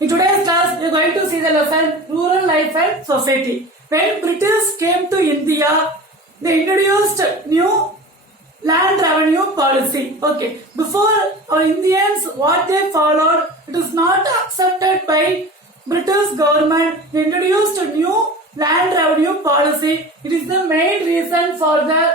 In today's class, we are going to see the lesson Rural Life and Society. When British came to India, they introduced new land revenue policy. Okay, before our Indians, what they followed, it is not accepted by British government. They introduced a new land revenue policy. It is the main reason for the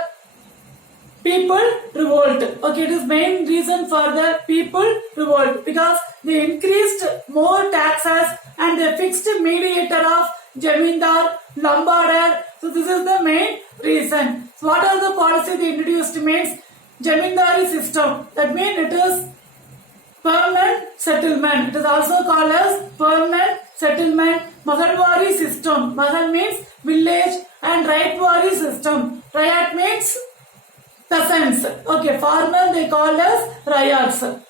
people revolt. Okay, it is main reason for the people revolt because they increased more taxes and they fixed mediator of Jamindar, Lambader. So this is the main reason. So what are the policy they introduced means Jamindari system. That means it is permanent settlement. It is also called as permanent settlement. Mahalwari system. Mahal means village and Rayatwari system. Rayat means peasants. Okay, farmer they call as Rayats.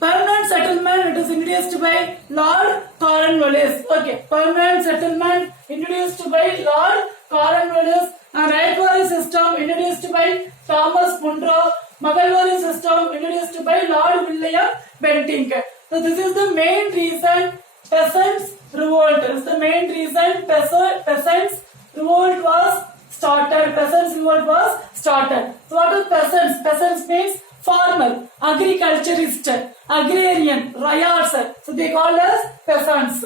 Permanent settlement it is introduced by Lord Cornwallis. Okay, permanent settlement introduced by Lord Cornwallis and Rayatwari system introduced by Thomas Munro. Mahalwari system introduced by Lord William Bentinck. So this is the main reason peasants revolt. This is the main reason peasants revolt was started. Peasants revolt was started. So what is peasants? Peasants means farmer, agriculturist, agrarian, rayats. So they call as peasants.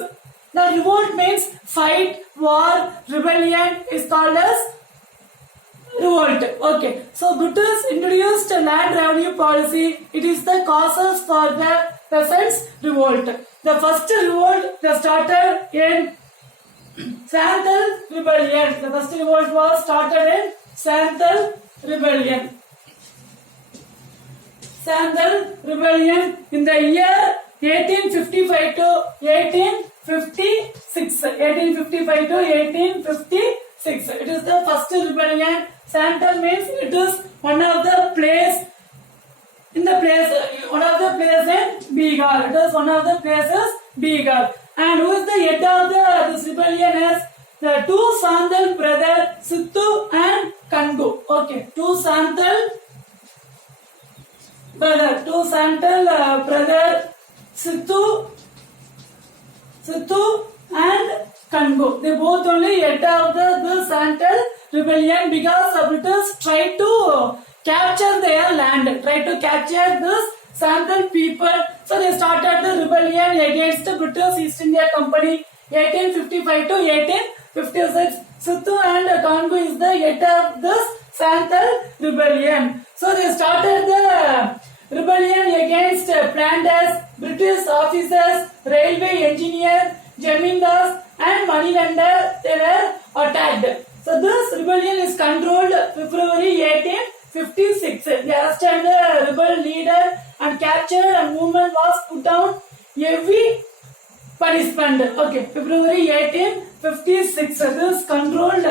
Now revolt means fight, war, rebellion is called as revolt. Okay. So British introduced a land revenue policy. It is the causes for the peasants revolt. The first revolt that started in Santhal Rebellion. The first revolt was started in Santhal Rebellion. Santhal Rebellion in the year 1855 to 1856. 1855 to 1856. It is the first rebellion. Santhal means it is one of the place in Bihar. It is one of the places Bihar. And who is the head of this rebellion is the two Santhal brother Sittu and Kangu. Okay, two Santhal brother Sittu and Kangu. They both only head of the Santhal rebellion because the British tried to capture their land, tried to capture this Santhal people. So they started the rebellion against the British East India Company 1855 to 1856. Sittu and Kangu is the head of this Santhal rebellion. So they started the rebellion against planters, British officers, railway engineers, Jamindars and moneylenders. They were attacked. So this rebellion is controlled February 1856. They arrested the rebel leader and captured and movement was put down heavy punishment. Okay, February 1856. This controlled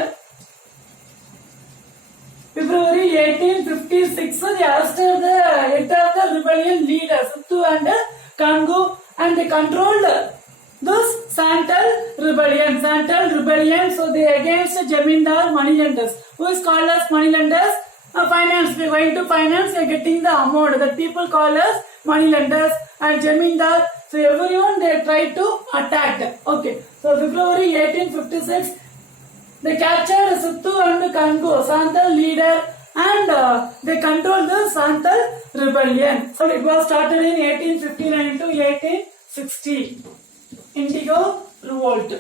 February 1856. They arrested the head of the rebellion leader Sittu and Kangu and they controlled this Santhal rebellion. So they against Jamindar moneylenders. Who is called as moneylenders? Finance. We are going to finance. We are getting the amount that people call as moneylenders and Jamindar. So everyone they try to attack. Okay. So February 1856, they captured Sittu and Kangu, Santhal leader, and they controlled the Santhal rebellion. So it was started in 1859 to 1860. Indigo revolt.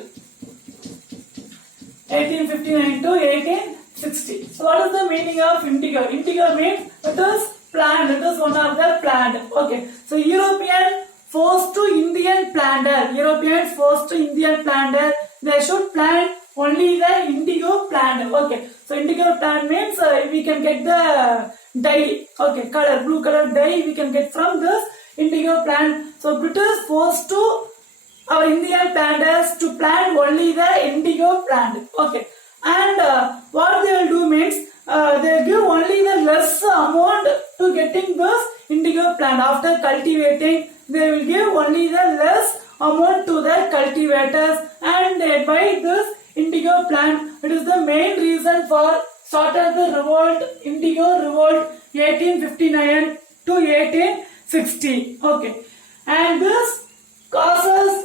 1859 to 1860. So what is the meaning of indigo? Indigo means it is plant. It is one of the plant. Okay. So European forced to Indian planter. Europeans forced to Indian planter. They should plant only the indigo plant. Okay. So indigo plant means we can get the dye. Okay. Color, blue color dye we can get from this indigo plant. So British forced to our Indian planters to plant only the indigo plant. Okay. And what they will do means they give only the less amount to getting this indigo plant. After cultivating, they will give only the less amount to the cultivators and they buy this indigo plant. It is the main reason for started the revolt, indigo revolt 1859 to 1860. Okay. And this Causes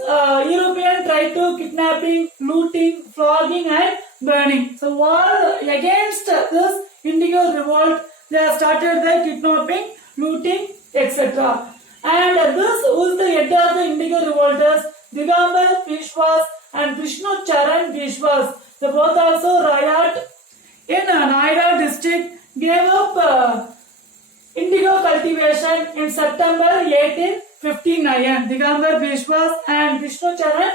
European tried to kidnapping, looting, flogging and burning. So war against this Indigo revolt, they have started the kidnapping, looting, etc. And this was the head of the Indigo revolters, Digambar Bishwas and Vishnu Charan Bishwas. They both also riot in Noida district, gave up indigo cultivation in September 1859. Digambar Bishwas and Vishnu Charan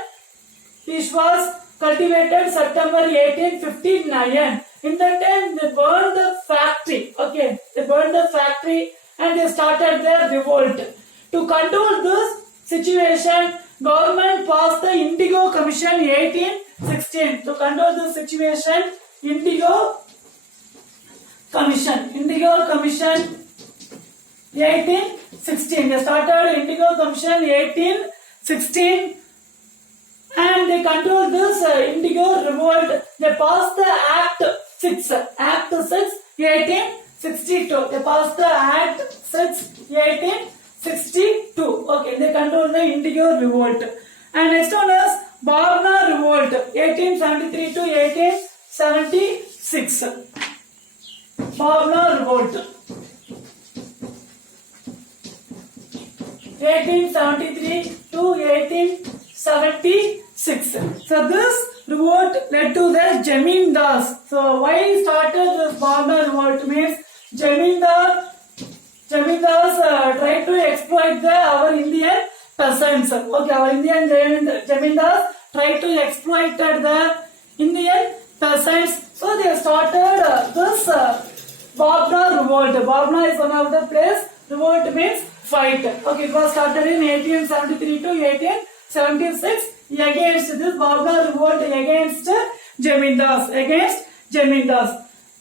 Bishwas cultivated September 1859. In that time, they burned the factory. Okay, they burned the factory and they started their revolt. To control this situation, government passed the Indigo Commission 1816. To control this situation, Indigo Commission 1816. They started Indigo Commission 1816 and they controlled this Indigo revolt. They passed the Act 6, 1862. They passed the Act 6, 1862. Okay, they controlled the Indigo revolt. And next one is Bhavna revolt, 1873 to 1876. Bhavna revolt, 1873 to 1876. So this revolt led to the Jamindars. So why started this Bhavna revolt means Jamindars tried to exploit our Indian peasants. Okay, our Indian Jamindars tried to exploit the Indian peasants. So they started this Bhavna revolt. Bhavna is one of the place. Revolt means fight. Okay, it was started in 1873 to 1876 against this Bhavna revolt against Jamindars.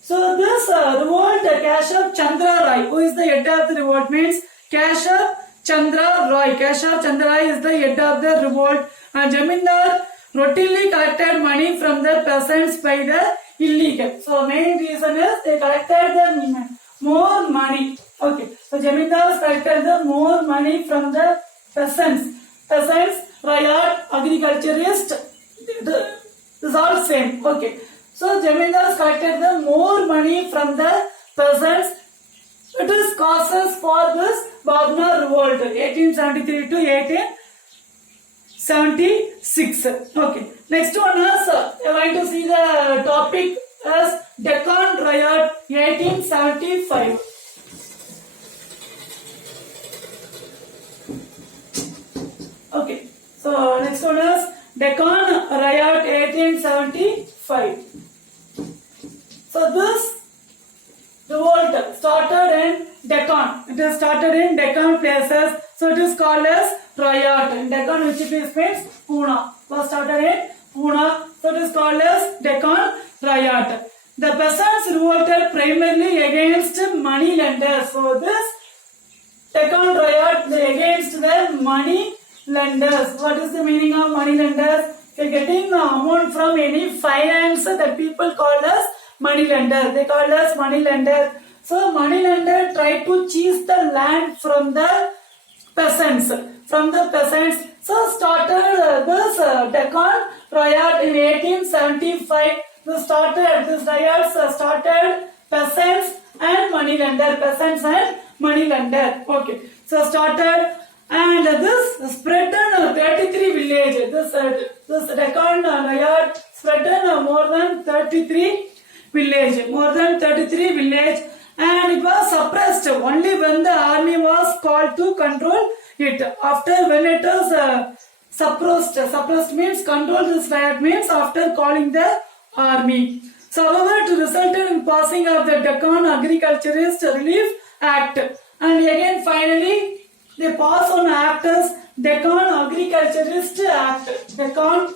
So this revolt, Keshav Chandra Rai, who is the head of the revolt, means Keshav Chandra Rai. Keshav Chandra Rai is the head of the revolt. And Jamindar routinely collected money from the peasants by the illegal. So main reason is they collected the more money. Okay, so Jamindars collected the more money from the peasants. Riot, agriculturist, this is all same. Okay, so Jamindars collected the more money from the peasants. It is causes for this Bhavna revolt, 1873 to 1876. Okay, next one is you are going to see the topic as Deccan Riot, 1875. Okay, so next one is Deccan Riot 1875. So this revolt started in Deccan. It is started in Deccan places. So it is called as riot. In Deccan, which it is means Pune. Was started in Pune. So it is called as Deccan Riot. The peasants revolted primarily against money lenders. So this Deccan Riot against the money lenders. What is the meaning of money lenders? If you are getting amount from any finance, that people call as money lender. They call as money lender. So money lender tried to cheat the land from the peasants. So started this Deccan Riot in 1875. This riots started peasants and money lender. Okay. So started. And this spread in 33 villages. This Deccan Riot spread in more than 33 villages. And it was suppressed only when the army was called to control it. After when it is suppressed means control this riot means after calling the army. So however, it resulted in passing of the Deccan Agriculturist Relief Act. And again finally, they pass on act as Deccan Agriculturist Act. Deccan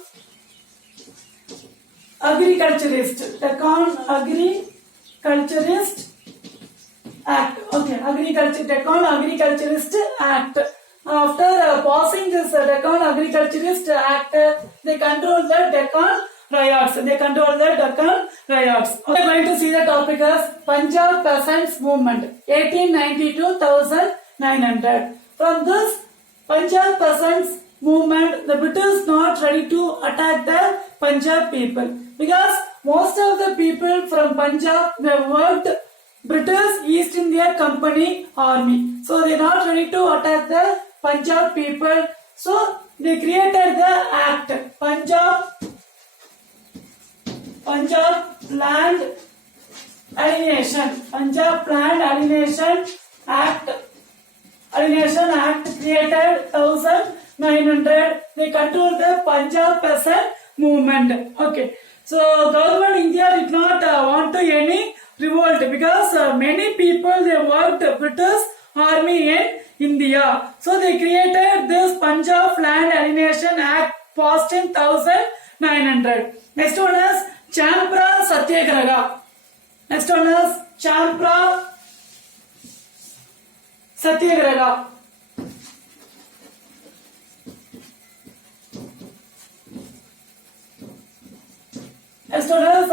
Agriculturist Act. Okay, Deccan Agriculturist Act. After passing this Deccan Agriculturist Act, they control the Deccan riots. We are going to see the topic as Punjab Peasants Movement, 1890 to 1900. From this Punjab Peasants movement, the British not ready to attack the Punjab people because most of the people from Punjab they worked British East India Company army, so they not ready to attack the Punjab people. So they created the act Punjab Land Alienation Act created 1900. They controlled the Punjab peasant movement. Okay, so government India did not want to any revolt because many people they worked British army in India. So they created this Punjab Land Alienation Act passed in 1900. Next one is Champra Satyagraha. Next one is Champra Satyagraha. Next one is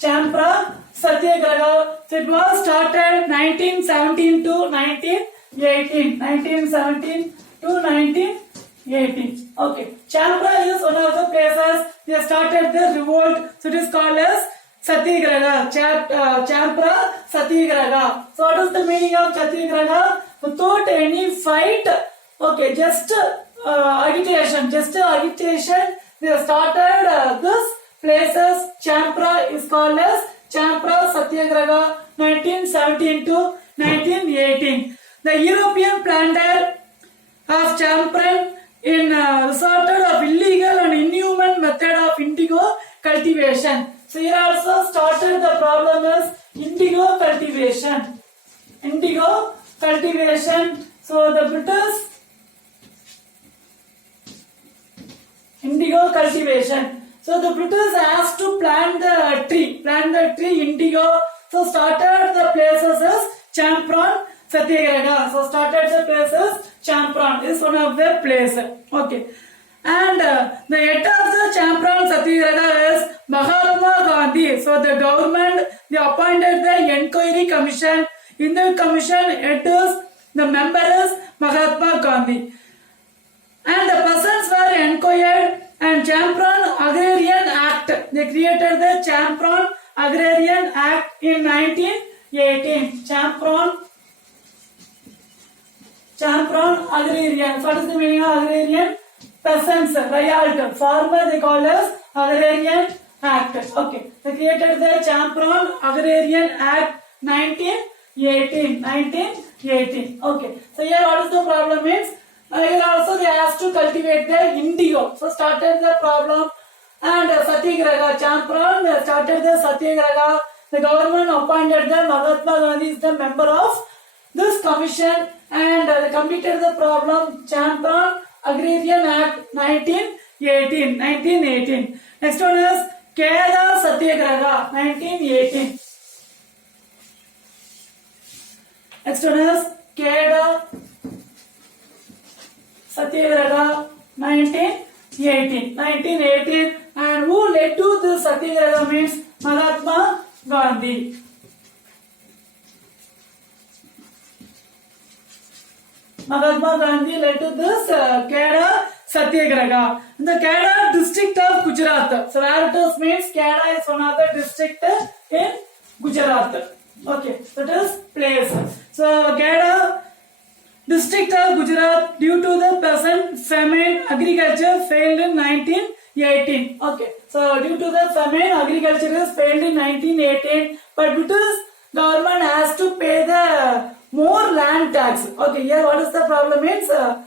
Champra Satyagraha. So it was started 1917 to 1918. 1917 to 1918. Okay. Champra is one of the places they started the revolt. So it is called as Satyagraha. Champra Satyagraha. So what is the meaning of Satyagraha? Without any fight. Okay. Just agitation. They started this places. Champra is called as Champra Satyagraha 1917 to 1918. The European planter of Champran in resorted of illegal and inhuman method of indigo cultivation. So here also started the problem is indigo cultivation. So the British indigo cultivation. So the British asked to plant the tree indigo. So started the places as Champran Satyagraha. So started the places Champran is one of the places. Okay. And the head of the Champran Satyagraha is Mahatma Gandhi. So the government they appointed the inquiry commission. In the commission it is the member is Mahatma Gandhi. And the persons were inquired and Champran Agrarian Act. They created the Champran Agrarian Act in 1918. Champran Agrarian. What is the meaning of agrarian? Peasants, riot, farmer they call as Agrarian Act. Okay. They created the Champran Agrarian Act 1918. Okay. So here what is the problem means? Here also they asked to cultivate the indigo. So started the problem and Satyagraha. Champran started the Satyagraha. The government appointed the Mahatma Gandhi is the member of this commission and they completed the problem. Champran Agrarian Act 1918. Next one is Kheda Satyagraha 1918. Next one is Kheda Satyagraha 1918. And who led to this Satyagraha means Mahatma Gandhi. Mahatma Gandhi led to this Kheda Satyagraha. The Kheda district of Gujarat. So where it is means Kheda is one of the district in Gujarat. Okay, so it is place. So Kheda district of Gujarat due to the present famine agriculture failed in 1918. Okay, so due to the famine agriculture is failed in 1918 but British government has to pay the more land tax. Okay, here what is the problem means the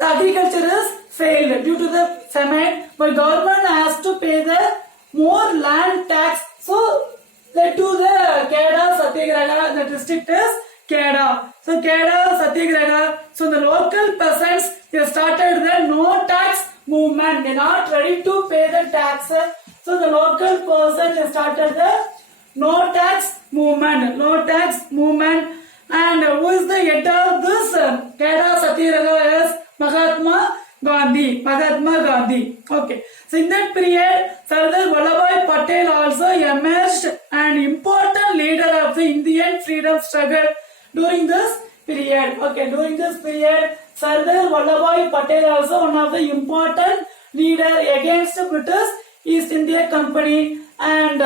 agriculture is failed due to the famine but government has to pay the more land tax. So led to the Kheda Satyagraha. The district is Kheda. So Kheda Satyagraha. So the local peasants they started the no tax movement. They are not ready to pay the taxes. So the local person they started the no tax movement. And who is the head of this Kheda Satyagraha is Mahatma Gandhi. Okay. So in that period, Sardar Vallabhbhai Patel also emerged an important leader of the Indian freedom struggle during this period. Okay, during this period, Sardar Vallabhbhai Patel also one of the important leader against British East India Company, and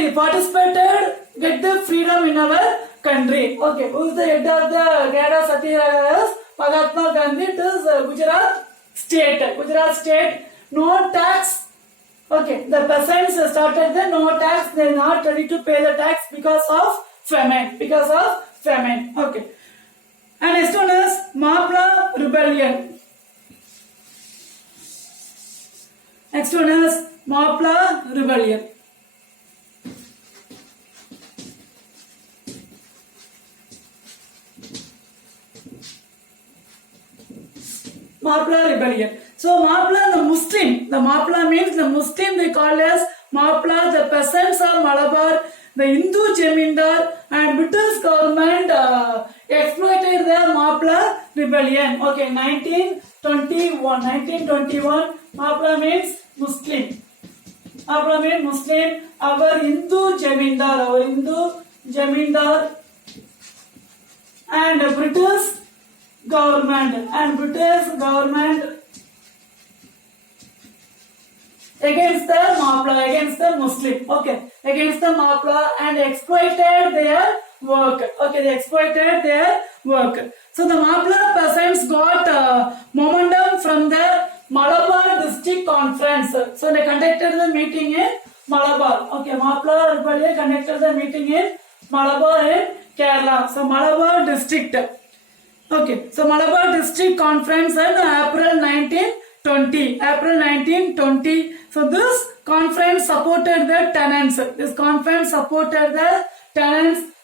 he participated get the freedom in our country. Okay, who is the head of the Gada Satyagraha? Mahatma Gandhi. It is Gujarat state. Gujarat state, no tax. Okay, the peasants started the no tax. They are not ready to pay the tax because of famine. Because of famine. Okay. And next one is Mapla Rebellion. Next one is Mapla Rebellion. Mapla Rebellion. So Mapla, the Mapla means the Muslim, they call as Mapla, the peasants of Malabar, the Hindu Jamindar, and British government exploited the Mapla Rebellion. Okay, 1921, Mapla means Muslim. Mapla means Muslim, our Hindu Jamindar, and British government against the Mapla, against the Muslim, okay, against the Mapla, and exploited their work. Okay, they exploited their work. So the Mapla peasants got momentum from the Malabar District Conference. So they conducted the meeting in Malabar. Okay, Mapla Rebellion conducted the meeting in Malabar in Kerala. So Malabar District. Okay, so Malabar District Conference in April 1920. So this conference supported the tenants.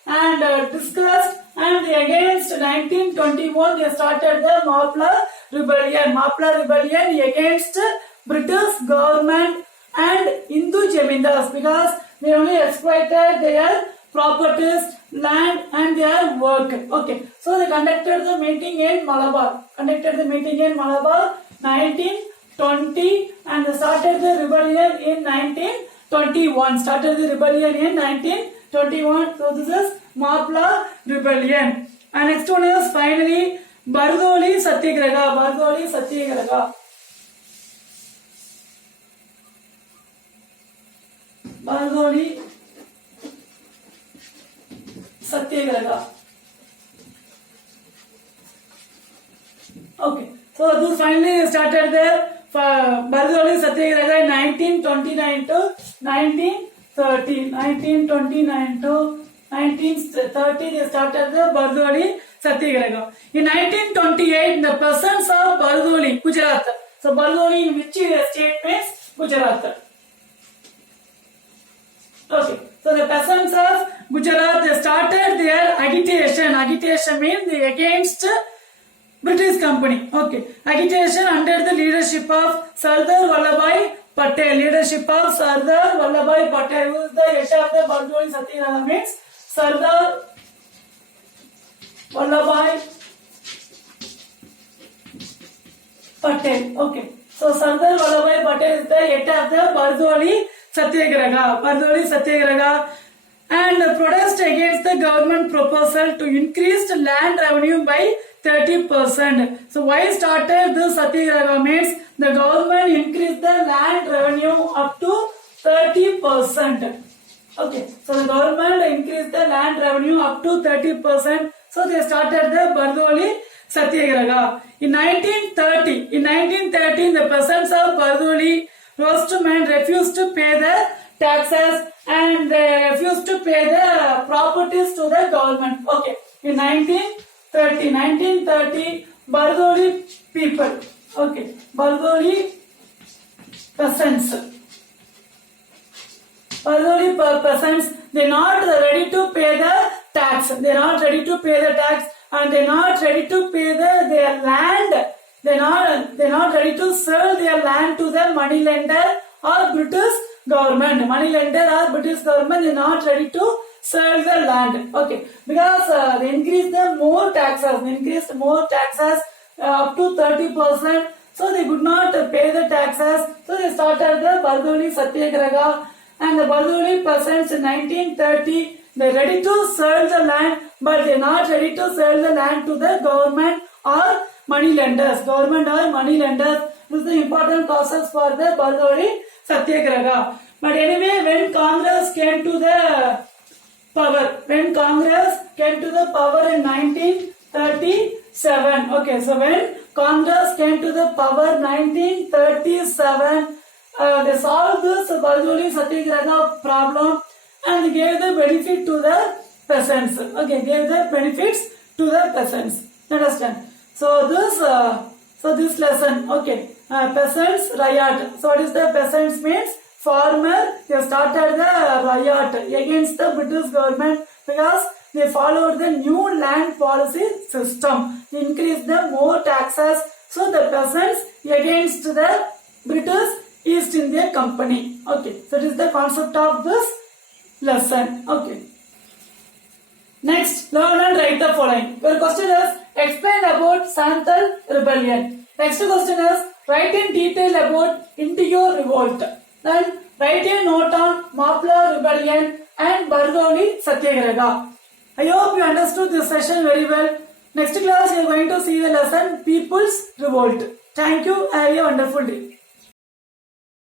And discussed, and against 1921 they started the Mapla Rebellion. Mapla Rebellion against British government and Hindu Jamindars, because they only exploited their properties, land, and their work. Okay, so they conducted the meeting in Malabar. 1920, and they started the rebellion in 1921. So this is Mapla Rebellion. And next one is finally Bardoli Satyagraha. Bardoli Satyagraha. Okay, so this finally started the Bardoli Satyagraha in 1929 to 1930. 1929 to 1930 they started the Bardoli Satyagraha. In 1928 the peasants of Bardoli, Gujarat. So Bardoli in which state means Gujarat. Okay, so the peasants of Gujarat, they started their agitation. Agitation means they against British company. Okay, agitation under the leadership of Sardar Vallabhbhai Patel. Who is the head of the Bardoli Satyagraha means Sardar Vallabhbhai Patel. Okay, so Sardar Vallabhbhai Patel is the head of the Bardoli Satyagraha, and protest against the government proposal to increase land revenue by 30%. So why started this Satyagraha means the government increased the land revenue up to 30%. Okay, so the government increased the land revenue up to 30%. So they started the Bardoli Satyagraha. In 1930, the peasants of Bardoli Roastmen refused to pay the taxes, and they refused to pay the properties to the government. Okay, in 1930, Bardoli people, okay, Bardoli peasants, they're not ready to pay the tax. And they're not ready to pay their land. They're not ready to sell their land to the money lender or British government. They're not ready to sell the land. Okay, because they increased the more taxes. Up to 30%. So they could not pay the taxes. So they started the Bardoli Satyagraha, and the Bardoli peasants in 1930 They're ready to sell the land, but they're not ready to sell the land to the government or money lenders. Government or money lenders. This is the important causes for the Bardoli Satyagraha. But anyway, when Congress came to the power, in 1937, okay, so when Congress came to the power 1937, they solved this Bardoli Satyagraha problem and gave the benefit to the peasants. Okay, gave the benefits to the peasants. Understand? So this lesson, okay, peasants riot. So what is the peasants means? Farmer, they started the riot against the British government because they followed the new land policy system, increased the more taxes. So the peasants against the British East India Company. Okay, so it is the concept of this lesson. Okay. Next, learn and write the following. Your question is, explain about Santhal rebellion. Next question is, write in detail about Indigo revolt. Then write a note on Mapla rebellion and Bardoli Satyagraha. I hope you understood this session very well. Next class you are going to see the lesson People's Revolt. Thank you. Have a wonderful day.